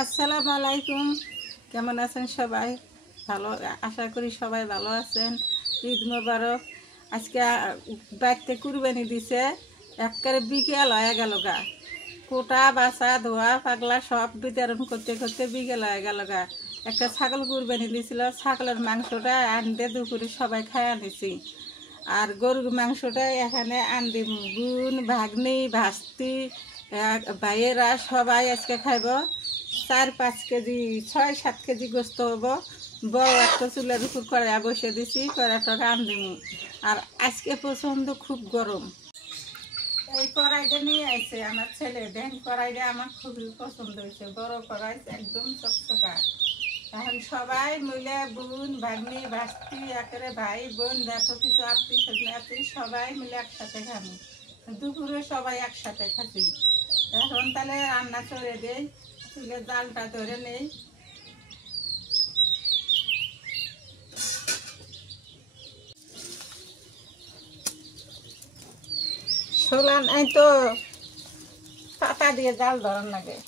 আসসালামু আলাইকুম। কেমন আছেন সবাই? ভালো, আশা করি সবাই ভালো আছেন। ঈদ মোবারক। আজকে বাড়িতে কুরবানি দিছে, একবারে বিকেল হয়ে গেল গা। কোটা বাসা ধোয়া পাগলা সব বিতরণ করতে করতে বিকেল হয়ে গেল গা। একটা ছাগল কুরবানি দিছিল, ছাগলের মাংসটা আনতে দুপুরে সবাই খাই আনিছি। আর গরুর মাংসটা এখানে আনদি গুণ ভাগ্নি ভাস্তি ভাইয়েরা সবাই আজকে খাইব। 4-5 কেজি 6-7 কেজি গোস্ত হবো। বড় একটা চুলের উপর কড়াইয়া বসে দিছি, কড়াইটা রান্ধিমু। আর আজকে প্রচণ্ড খুব গরম। এই কড়াইটা নিয়ে আসছে আমার ছেলে, দেন কড়াইটা আমার খুবই পছন্দ হয়েছে, বড় কড়াই একদম চকচকা। এখন সবাই মিলে বোন ভাগ্নি ভাস্তি একেবারে ভাই বোন যত কিছু আত্মীয় স্বজন আত্মীয় সবাই মিলে একসাথে খাবো। দুপুরে সবাই একসাথে খাচ্ছি। এখন তাহলে রান্না করে দেই, চুলে জালটা ধরে নেই। সোলান এই তো পাতা দিয়ে জাল ধরার লাগে।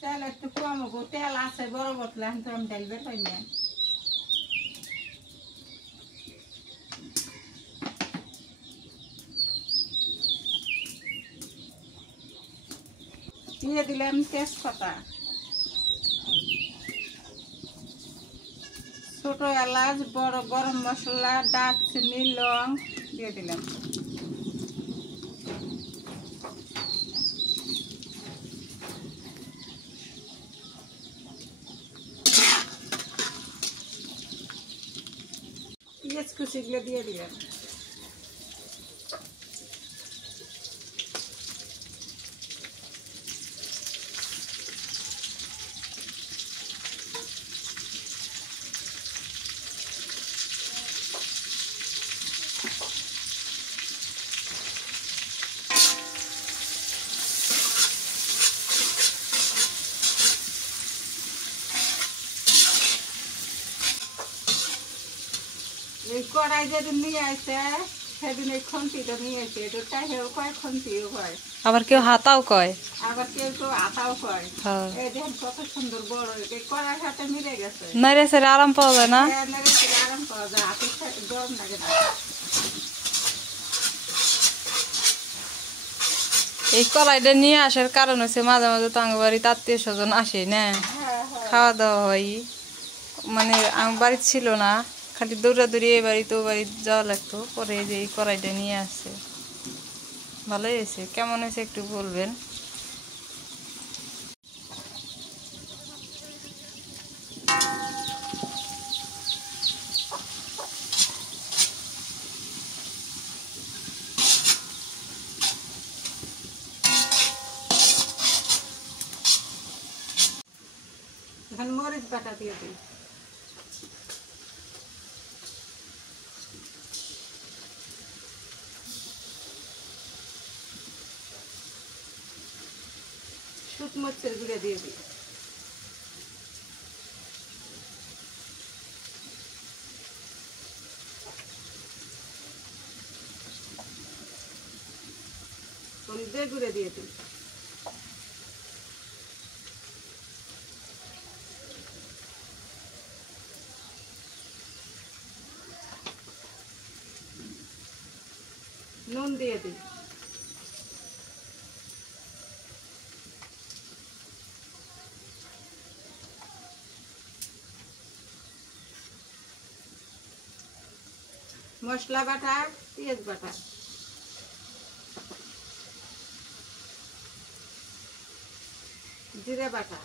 তেল একটু কম হবো, তেল আছে বড় বোতলে, তো আমি ডালবে পাই না। দিয়ে দিলাম তেজপাতা, ছোট এলাচ, বড় গরম মশলা, দারচিনি, লং দিয়ে দিলাম। পেঁয়াজ কুচিগুলো দিয়ে দিলাম। এই কড়াই যেদিন নিয়ে আসে সেদিন এই খন্তিটা নিয়ে আসে, এটা হেও কয় খন্তিও কয়, আবার কেউ হাতাও কয়। আবার কেউ কেউ আটাও কয়। হ্যাঁ, এই দেখেন কত সুন্দর বড়, এই কড়াইর সাথে মিলে গেছে। নাইরে সাইরে আরাম পাওয়া যায় না। নেড়ে চেড়ে আরাম পাওয়া যায়, হাতের সাথে গরম লাগে না। এই কড়াইটা নিয়ে আসার কারণ হচ্ছে মাঝে মাঝে তো আমার বাড়িতে আত্মীয় স্বজন আসে না, হ্যাঁ হ্যাঁ খাওয়া দাওয়া হয়। মানে আমার বাড়িতে ছিল না, খালি দৌড়াদৌড়ি এই বাড়িতে ও বাড়ি যাওয়া লাগতো। পরে এই যে এই কড়াইটা নিয়ে আসছে, ভালোই হয়েছে। কেমন হয়েছে একটু বলবেন। এখন মরিচ বাটা দিয়ে দিই। শুট মরিচের গুঁড়ো দিয়ে দিই। হলুদের গুঁড়ো দিয়ে দিই। নুন দিয়ে দিই। মশলা বাটা, পেঁয়াজ বাটা, জিরে বাটা,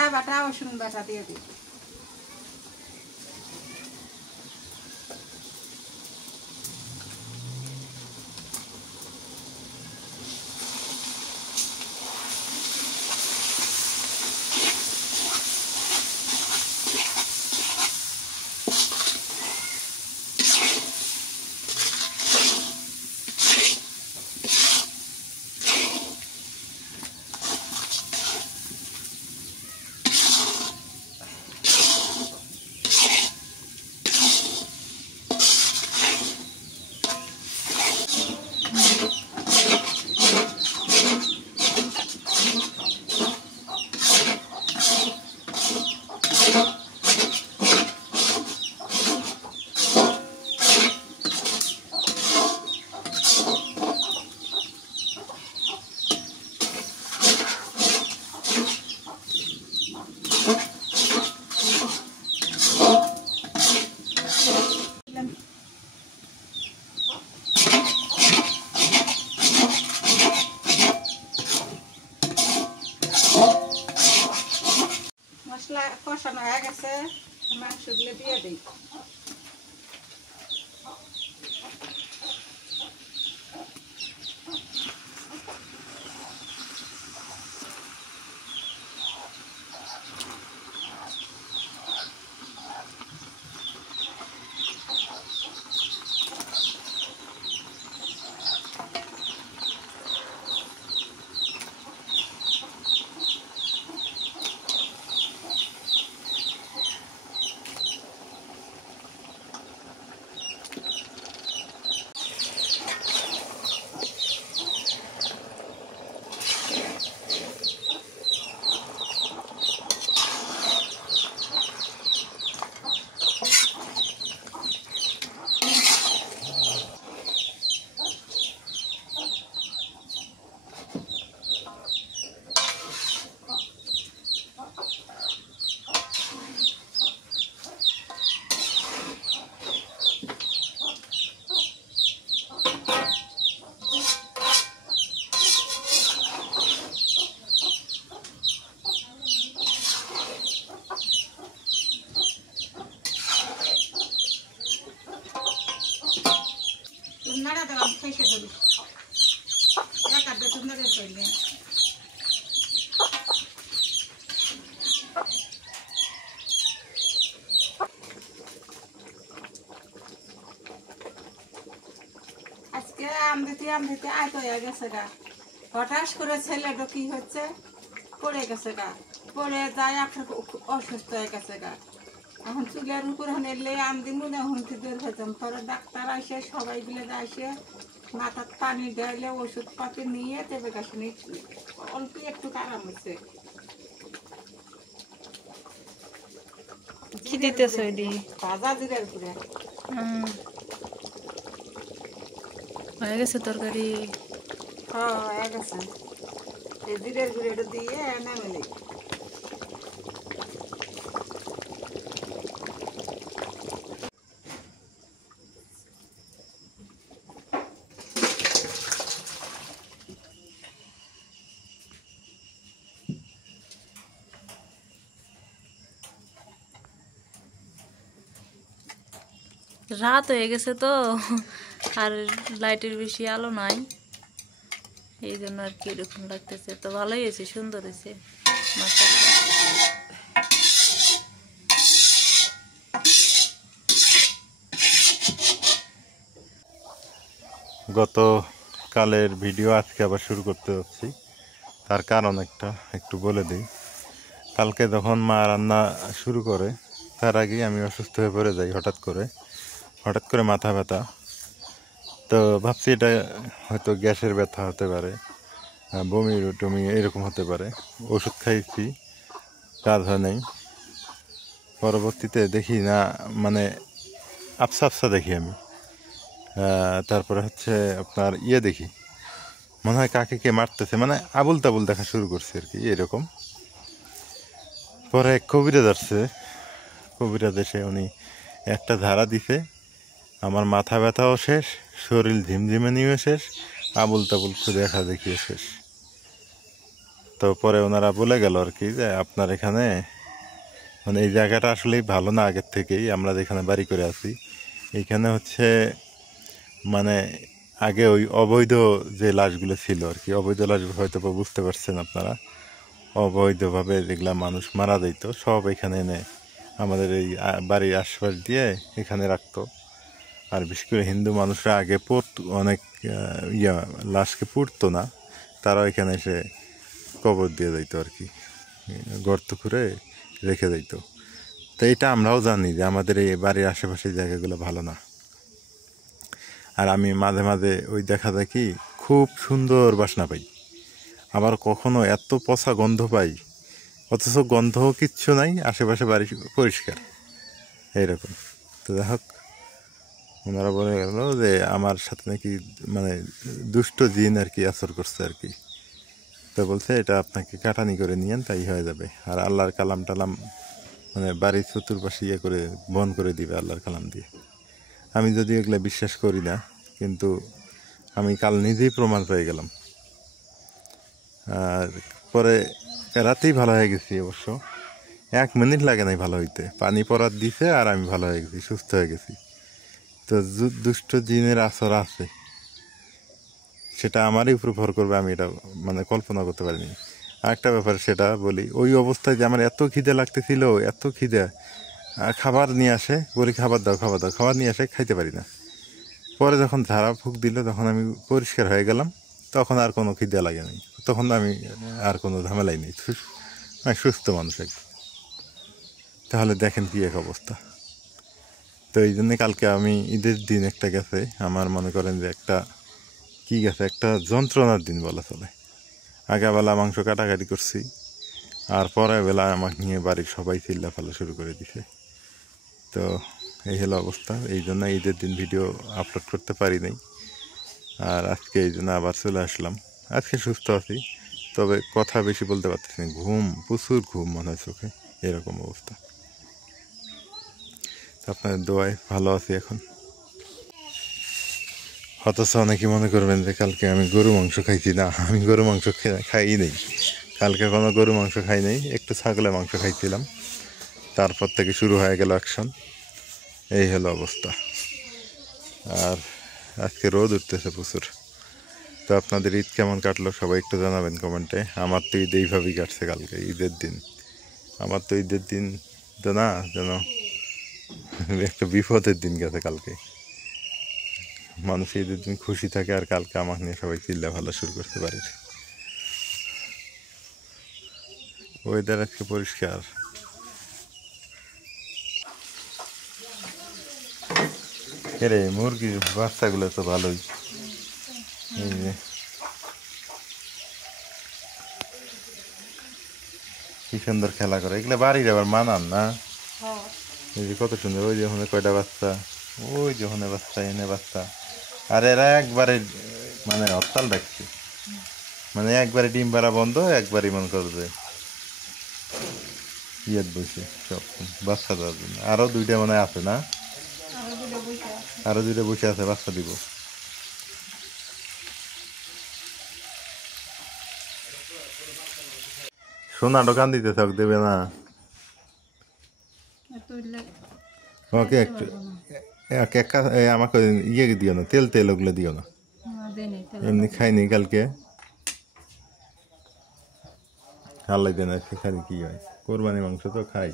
আদা বাটা রসুন বাটা দিয়ে দিই। মশলা কষানো হয়ে গেছে, মাংসগুলো দিয়ে দিই। নাড়া দেওয়া খাইছে ধরি এক আধ বেতন ধরে করলে আজকে আমদিতে আয় হয়ে গেছে গা। হঠাৎ করে ছেলেটা কি হচ্ছে, পড়ে গেছে গা, পড়ে যায় অসুস্থ হয়ে গেছে গা। এখন চুলের উপরে এলে আমদি মনে হুমকি বের হতাম, পরে ডাক্তার আসে সবাই মিলে আসে মাথার পানি ঢাইলে ওষুধ পাতি নিয়ে দেবে গাছে নিচ্ছি, অল্প একটু আরাম হচ্ছে। কি দিতেছ ওইদি? ভাজা জিরের গুঁড়ে। হয়ে গেছে তরকারি? হ্যাঁ হয়ে গেছে। এই জিরের গুঁড়োটা দিয়ে নামে নেই। রাত হয়ে গেছে তো, আর লাইটের বেশি আলো নাই, এই জন্য আর কি এরকম লাগতেছে। তো ভালোই হয়েছে, সুন্দর হয়েছে। গতকালের ভিডিও আজকে আবার শুরু করতে যাচ্ছি, তার কারণ একটু বলে দিই। কালকে যখন মা রান্না শুরু করে তার আগেই আমি অসুস্থ হয়ে পড়ে যাই হঠাৎ করে মাথা ব্যথা। তো ভাবছি এটা হয়তো গ্যাসের ব্যথা হতে পারে, বমি টমি এরকম হতে পারে। ওষুধ খাইছি, কাজ হয় নাই। পরবর্তীতে দেখি না, মানে আবসা আবসা দেখি আমি। তারপরে হচ্ছে আপনার দেখি মনে হয় কাকে কে মারতেছে, মানে আবুল তাবুল দেখা শুরু করছে আর কি এরকম। পরে কবিরাজ আসছে, কবিরাজ এসে উনি একটা ধারা দিছে, আমার মাথা ব্যথাও শেষ, শরীর ঝিমঝিমে নিয়ে শেষ, আবুল তাবুল দেখা দেখিয়ে শেষ। তো পরে ওনারা বলে গেল আর কি যে আপনার এখানে মানে এই জায়গাটা আসলেই ভালো না, আগের থেকেই আমরা যেখানে বাড়ি করে আছি এইখানে হচ্ছে মানে আগে ওই অবৈধ যে লাশগুলো ছিল আর কি, অবৈধ লাশ হয়তো বা বুঝতে পারছেন আপনারা, অবৈধভাবে যেগুলা মানুষ মারা যেত সব এখানে এনে আমাদের এই বাড়ির আশপাশ দিয়ে এখানে রাখতো। আর বিশেষ করে হিন্দু মানুষরা আগে অনেক লাশকে পুড়তো না, তারা এখানে এসে কবর দিয়ে যাইতো আর কি, গর্ত করে রেখে যাইতো। তো এটা আমরাও জানি যে আমাদের এই বাড়ির আশেপাশের জায়গাগুলো ভালো না। আর আমি মাঝে মাঝে ওই দেখা যায় কি খুব সুন্দর বাসনা পাই, আবার কখনো এত পচা গন্ধ পাই, অথচ গন্ধও কিচ্ছু নাই, আশেপাশে বাড়ি পরিষ্কার এইরকম। তো যাই হোক, ওনারা বলে গেল যে আমার সাথে নাকি মানে দুষ্ট জিন আর কি আসর করছে আর কি। তো বলছে এটা আপনাকে কাটানি করে নিয়েন তাই হয়ে যাবে, আর আল্লাহর কালাম টালাম মানে বাড়ির চতুর্পাশে ইয়ে করে বন করে দিবে আল্লাহর কালাম দিয়ে। আমি যদি এগুলো বিশ্বাস করি না, কিন্তু আমি কাল নিজেই প্রমাণ পেয়ে গেলাম। আর পরে রাতেই ভালো হয়ে গেছি, অবশ্য 1 মিনিট লাগে নাই ভালো হইতে, পানি পড়ার দিছে আর আমি ভালো হয়ে গেছি, সুস্থ হয়ে গেছি। তো দুষ্ট জিনের আসর আছে, সেটা আমারই উপর ভর করবে, আমি এটা মানে কল্পনা করতে পারিনি। আরেকটা ব্যাপার সেটা বলি, ওই অবস্থায় যে আমার এত খিদে লাগতেছিল, এত খিদে, খাবার নিয়ে আসে, বলি খাবার দাও খাবার দাও, খাবার নিয়ে আসে, খাইতে পারি না। পরে যখন ঝাড়া ফুঁক দিল তখন আমি পরিষ্কার হয়ে গেলাম, তখন আর কোনো খিদে লাগে নাই, তখন আমি আর কোনো ঝামেলাই নেই, আমি সুস্থ মানুষ একদম। তাহলে দেখেন কি এক অবস্থা। তো এই জন্যে কালকে আমি ঈদের দিন একটা গেছে আমার, মনে করেন যে একটা কি গেছে, একটা যন্ত্রণার দিন বলা চলে। আগেবেলা মাংস কাটাকাটি করছি, আর পরের বেলা আমাকে নিয়ে বাড়ির সবাই চিল্লা ফেলা শুরু করে দিছে। তো এই হলো অবস্থা, এই জন্য ঈদের দিন ভিডিও আপলোড করতে পারি নাই। আর আজকে এই জন্য আবার চলে আসলাম। আজকে সুস্থ আছি, তবে কথা বেশি বলতে পারতেছি না, ঘুম প্রচুর ঘুম মনে হয় চোখে, এরকম অবস্থা। আপনাদের দোয়ায় ভালো আছি এখন। অথচ অনেকে মনে করবেন যে কালকে আমি গরু মাংস খাইছি, না আমি গরু মাংস খাই নেই, কালকে কোনো গরু মাংস খাই নাই, একটু ছাগলের মাংস খাইছিলাম, তারপর থেকে শুরু হয়ে গেল অ্যাকশন। এই হলো অবস্থা। আর আজকে রোদ উঠতেছে প্রচুর। তো আপনাদের ঈদ কেমন কাটলো সবাই একটু জানাবেন কমেন্টে। আমার তো ঈদ এইভাবেই কাটছে, কালকে ঈদের দিন, আমার তো ঈদের দিন তো না যেন একটা বিপদের দিন গেছে কালকে। মানুষ ঈদের দিন খুশি থাকে, আর কালকে আমাকে নিয়ে সবাই চিল্লা ভালো শুরু করতে পারে। ওয়েদার আজকে পরিষ্কার। রে মুরগির বাচ্চাগুলো তো ভালোই, এই যে কি সুন্দর খেলা করে, এগুলো বাড়ির আবার মানান না, এই যে কত সুন্দর, ওই যে ওখানে কয়টা বাচ্চা, ওই যে ওখানে বাচ্চা, এনে বাচ্চা, আর এরা একবারে মানে হরতাল ডাকছে, মানে একবারে ডিম পাড়া বন্ধ, একবারই মনে করো যে ইয়েত বসে সব বাচ্চা দেওয়ার জন্য। আরো 2টা মানে আছে না, আরো 2টা বসে আছে বাচ্চা দিব। সোনা দোকান দিতে থাক দেবে না, ওকে একটু আমাকে ইয়ে দিও না, তেল তেল ওগুলো দিও না, এমনি খাইনি কালকে, হাল্লাই দেন আজকে খালি কি হয়, কোরবানি মাংস তো খাই।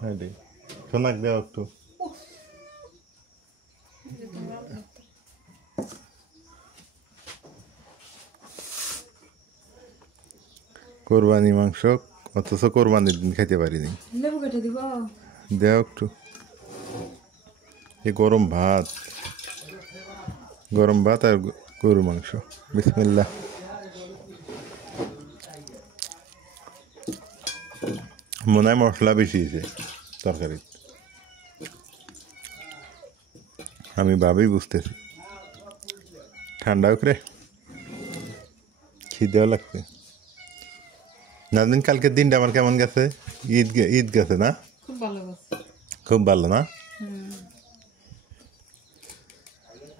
হ্যাঁ রে সোনাক দেও একটু, কোরবানি মাংস, অথচ কোরবানির দিন খাইতে পারিনি। দেও একটু, এই গরম ভাত আর গরু মাংস, বিসমিল্লাহ। মনে হয় মশলা বেশি হয়েছে তরকারি, আমি ভাবেই বুঝতেছি। ঠান্ডা করে খিদেও লাগছে। নাজমিন কালকের দিনটা আমার কেমন গেছে? ঈদ গেছে না? খুব ভালো না?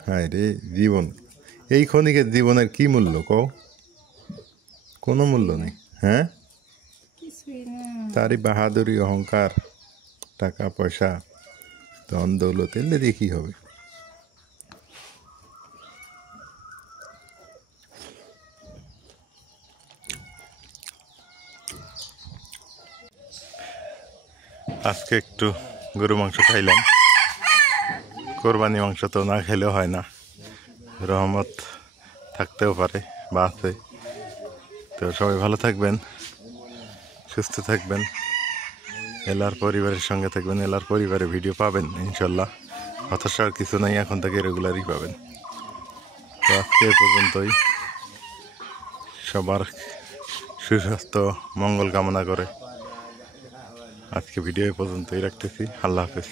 হ্যাঁ রে জীবন, এই ক্ষণিকের জীবনের কি মূল্য কও? কোনো মূল্য নেই। হ্যাঁ, কিছুই না। তারই বাহাদুরি, অহংকার, টাকা পয়সা, ধন দৌলত এলে দিয়ে কি হবে? আজকে একটু গরু মাংস খাইলাম। কোরবানি মাংস তো না খেলেও হয় না, রহমত থাকতেও পারে বা আছে। তো সবাই ভালো থাকবেন, সুস্থ থাকবেন, এলার পরিবারের সঙ্গে থাকবেন, এলার পরিবারে ভিডিও পাবেন ইনশাল্লাহ। হতাশার কিছু নাই, এখন থেকে রেগুলারই পাবেন। তো আজকে এ পর্যন্তই। সবার সুস্বাস্থ্য মঙ্গল কামনা করে আজকে ভিডিও এ পর্যন্তই রাখতেছি। আল্লাহ হাফেজ।